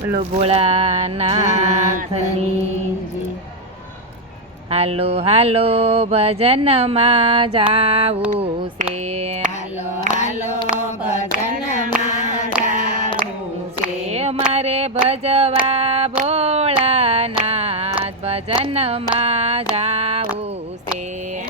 બોલો ભોળાનાથની. હાલો હાલો ભજનમાં જાવું છે. હાલો હાલો ભજનમાં જાવું છે. મારે ભજવા ભોળાનાથ ભજનમાં જાવું છે.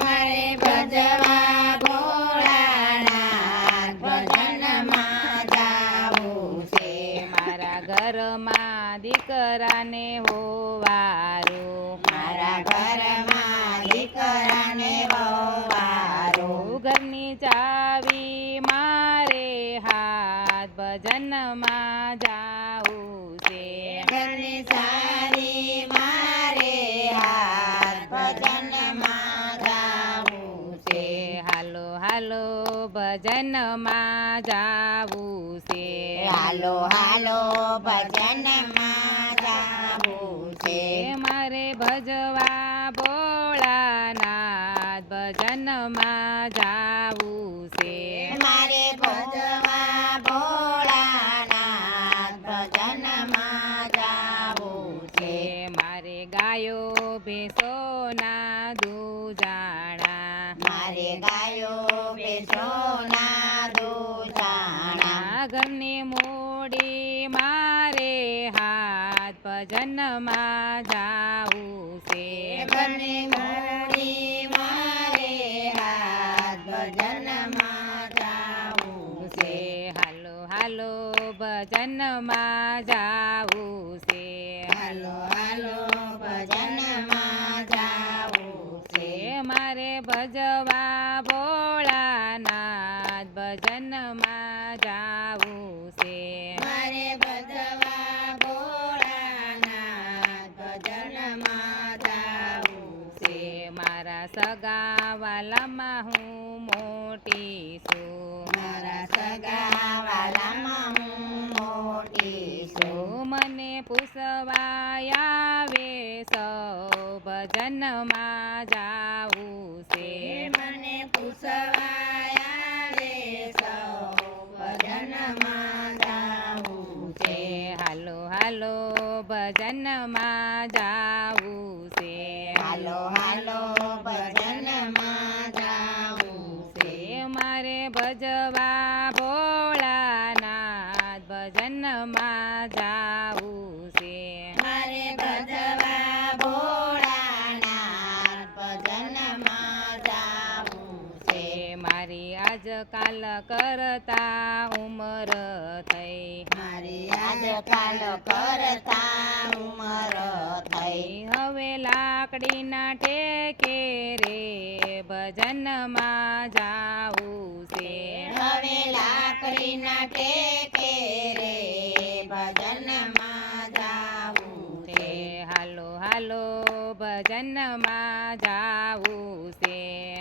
મારે ભજવા ભોળાનાથ ભજનમાં જાવું છે. મારા ઘરમાં દીકરાને હોવારું, મારા ઘરમાં દીકરાને હોવારું, ઘરની ચાવી મારે હાથ ભજનમાં જાવું છે. ઘરની સારી મારે હાથ ભજનમાં જાવું છે. હાલો હાલો ભજનમાં જાવું છે. હાલો હાલો ભજનમાં જાવું છે. મારે ભજવા ભોળાનાથ ભજનમાં જાવું છે. મારે ભજવા ભોળાનાથ ભજનમાં જાવું છે. મારે ગાયો ભેંસોના દૂજાણા, મારે ગાયો બેસોના દૂજાણા, ઘરની મૂડી મારે હાથ ભજનમાં જાવું છે. ઘરની મૂડી મારે હાથ ભજનમાં જાવું છે. હાલો હાલો ભજનમાં જાવું છે. હાલો હાલો ભજનમાં જાવું છે. મારે ભજવા ભોળાનાથ ભજનમાં જાવું છે. મારે ભજવા ભોળાનાથ ભજનમાં જાવું છે. મારા સગા વાલામાં હું મોટી છું, મારા સગા વાલામાં હું મોટી છું. મને પૂછવા આવે સૌ ભજનમાં જાવું છે. મને પૂછવા આવે સૌ ભજનમાં જાવું છે. હાલો હાલો ભજનમાં જાવું છે. હાલો હાલો ભજનમાં જાવું છે. મારે ભજવા ભોળાનાથ ભજનમાં જાવું છે. મારે ભજવા ભોળાનાથ ભજનમાં જાવું છે. મારી આજકાલ કરતા ઉંમર થઈ, મારી આજકાલ કરતા ઉંમર થઈ, હવે લાકડીના ટેકે રે ભજનમાં જાવું છે. હવે લાકડીના ટેકે રે ભજનમાં જાવું છે. હાલો હાલો ભજનમાં જાવું છે.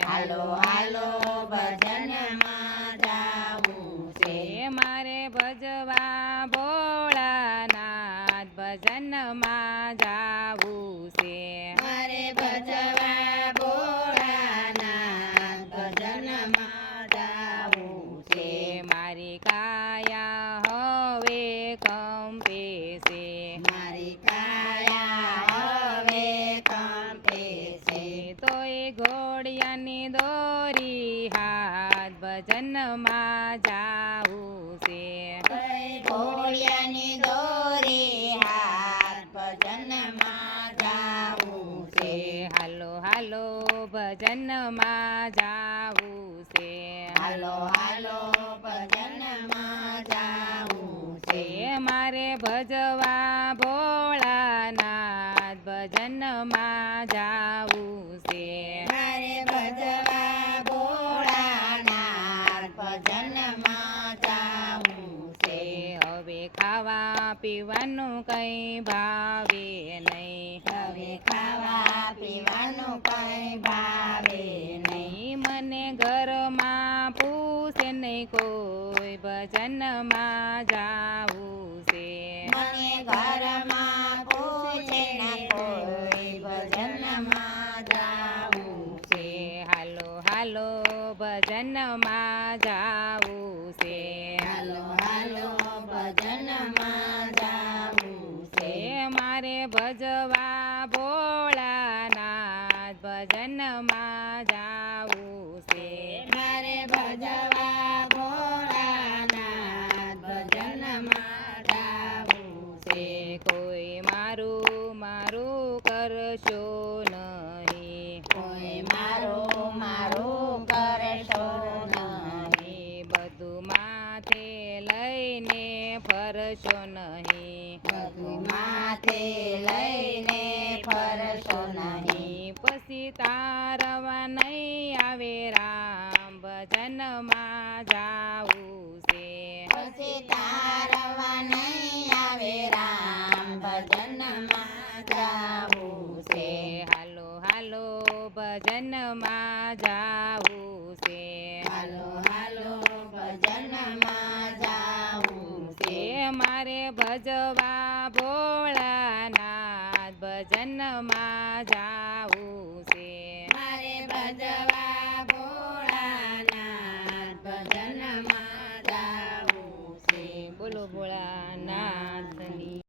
હાલો હાલો ભજનમાં જાવું છે. મારે ભજવા ભોળાનાથ ભજનમાં જાવું છે. મારે ભજવા ભોળાનાથ ભજનમાં જાવું છે. મારી કાયા હવે કંપે છે, મારી કાયા હવે કંપે છે. તોય ઘોડિયાની દોરી હાથ ભજનમાં જાવું છે. કઈ ઘોડિયાની દોરી હાથ ભજનમાં જાવું છે. હાલો હાલો ભજનમાં જાવું છે. હાલો હાલો ભજનમાં જાવું છે. મારે ભજવા ભોળાનાથ ભજનમાં જાવું છે. મારે ભજવા ભોળાનાથ ભજનમાં જાવું છે. હવે ખાવા પીવાનું કઈ ભાવે નહીં, હવે ખાવા પીવાનું કઈ ભાવે નહીં. મને ઘરમાં પૂછે નહીં કોઈ ભજનમાં જાવું છે. મને ઘરમાં પૂછે ના કોઈ ભજનમાં જાવું છે. હાલો હાલો ભજનમાં જાવું છે. હાલો હાલો ભજનમાં જાવું ભજવા ભોળાનાથ ભજનમાં જાવું છે મારે ભજવા ભોળાનાથ ભજનમાં જાવું છે. કોઈ મારું મારું કરશો નહીં કોઈ મારું મારું કરશો નહીં. બધું માથે લઈને ફરશો નહીં બધું માથે લઈને ફરશો નહીં. પછી તારવા નહીં આવે રામ ભજનમાં જાવું છે પછી તારવા નહીં આવે રામ ભજનમાં જાવું છે. હાલો હાલો ભજનમાં જાવું છે હાલો હાલો ભજનમાં જાવું છે. મારે ભજવા ભોળાનાથ ભજનમાં જાવું છે મારે ભજવા